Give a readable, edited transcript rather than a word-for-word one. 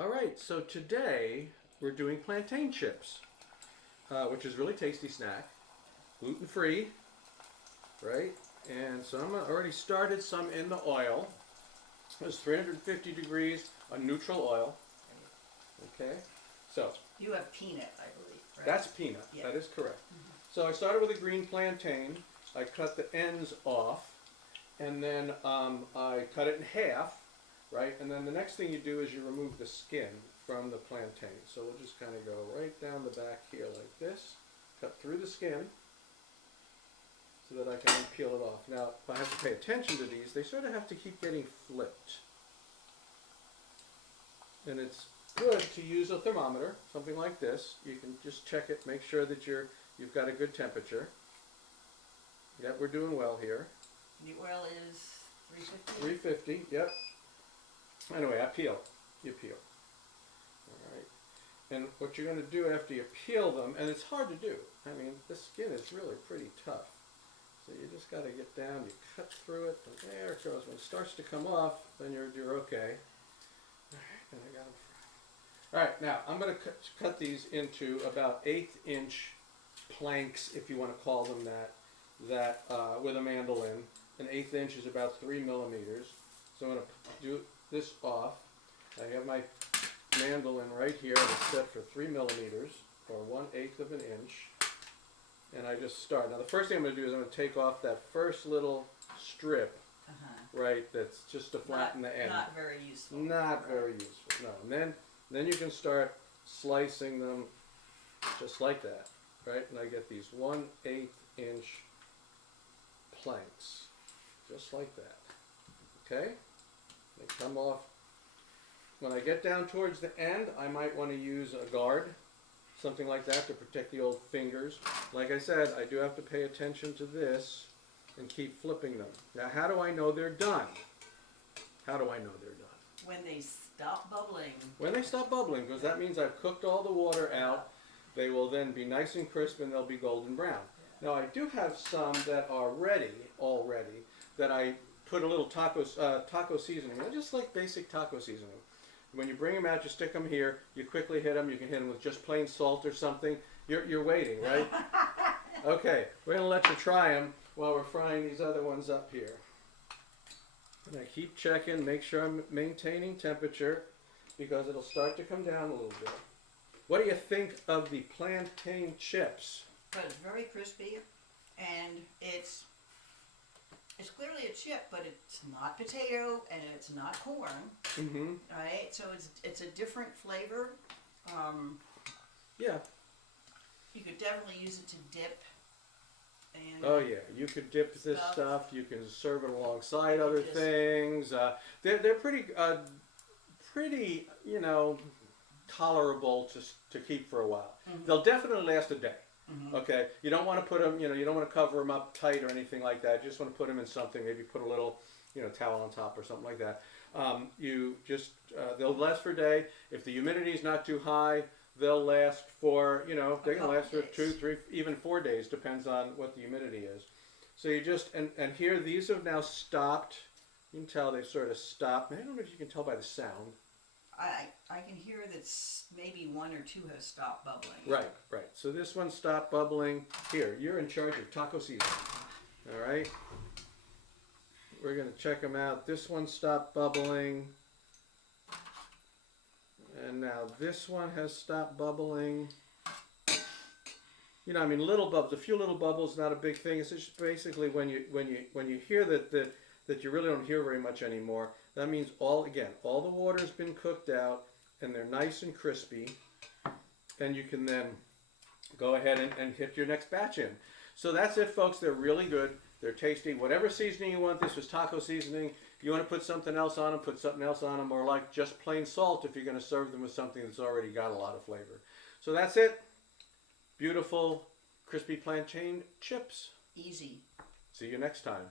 All right, so today we're doing plantain chips, which is a really tasty snack, gluten-free, right? And so I'm already started some in the oil. It's 350 degrees on neutral oil. Okay, so you have peanut, I believe, right? That's peanut. Yeah. That is correct. So I started with a green plantain. I cut the ends off, and then I cut it in half. Right, and then the next thing you do is you remove the skin from the plantain. So we'll just kind of go right down the back here like this, cut through the skin so that I can then peel it off. Now, I have to pay attention to these. They sort of have to keep getting flipped. And it's good to use a thermometer, something like this. You can just check it, make sure that you've got a good temperature. Yep, we're doing well here. The oil is 350? 350, yep. Anyway, I peel. You peel. All right. And what you're going to do after you peel them, and it's hard to do. I mean, the skin is really pretty tough. So you just got to get down, you cut through it, and there it goes. When it starts to come off, then you're okay. All right, and I got them fried. All right, now I'm going to cut these into about 1/8-inch planks, if you want to call them that with a mandolin. An 1/8 inch is about 3 millimeters. So I'm going to do this off. I have my mandolin right here that's set for 3 millimeters, or 1/8 of an inch. And I just start. Now the first thing I'm going to do is I'm going to take off that first little strip, right, that's just to flatten the end. Not very useful. Not very useful, no. And then you can start slicing them just like that, right? And I get these 1/8 inch planks, just like that, okay? They come off. When I get down towards the end, I might want to use a guard, something like that, to protect the old fingers. Like I said, I do have to pay attention to this and keep flipping them. Now, how do I know they're done? How do I know they're done? When they stop bubbling. When they stop bubbling, because that means I've cooked all the water out. They will then be nice and crisp and they'll be golden brown. Now, I do have some that are ready already, that I put a little taco seasoning, just like basic taco seasoning. When you bring them out, you stick them here, you quickly hit them. You can hit them with just plain salt or something. You're waiting, right? Okay, we're going to let you try them while we're frying these other ones up here. And I keep checking, make sure I'm maintaining temperature, because it'll start to come down a little bit. What do you think of the plantain chips? But it's very crispy, and it's clearly a chip, but it's not potato and it's not corn. Mm-hmm. Right? So it's a different flavor. Yeah. You could definitely use it to dip. And oh yeah, you could dip this stuff. You can serve it alongside other things. They're pretty, tolerable to keep for a while. Mm-hmm. They'll definitely last a day. Mm-hmm. Okay, you don't want to put them, you don't want to cover them up tight or anything like that. You just want to put them in something. Maybe put a little, towel on top or something like that. They'll last for a day. If the humidity is not too high, they'll last for, they can last for 2, 3, even 4 days, depends on what the humidity is. So you just, and here these have now stopped. You can tell they've sort of stopped. I don't know if you can tell by the sound. I can hear that maybe 1 or 2 have stopped bubbling. Right. So this one stopped bubbling. Here, you're in charge of taco seasoning. All right. We're going to check them out. This one stopped bubbling. And now this one has stopped bubbling. Little bubbles, a few little bubbles, not a big thing. It's just basically when you hear that you really don't hear very much anymore. That means all the water's been cooked out and they're nice and crispy. And you can then go ahead and hit your next batch in. So that's it, folks. They're really good. They're tasty. Whatever seasoning you want. This was taco seasoning. You want to put something else on them, put something else on them, or like just plain salt if you're going to serve them with something that's already got a lot of flavor. So that's it. Beautiful, crispy plantain chips. Easy. See you next time.